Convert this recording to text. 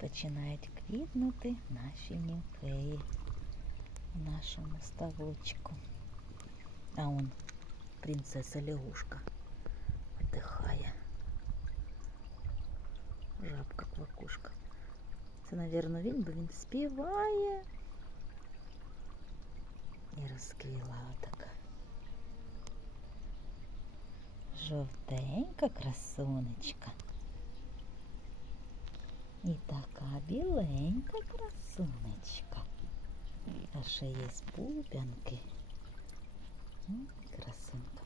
починають квітнути наші німфеї в нашому ставочку. А он принцеса лягушка віддихає. Жабка квакушка. Це, мабуть, він, бо він співає. І розквіла така. Жовтенька красунечка. І така біленька красунечка. А ще є пуп'янки. М, Красунка.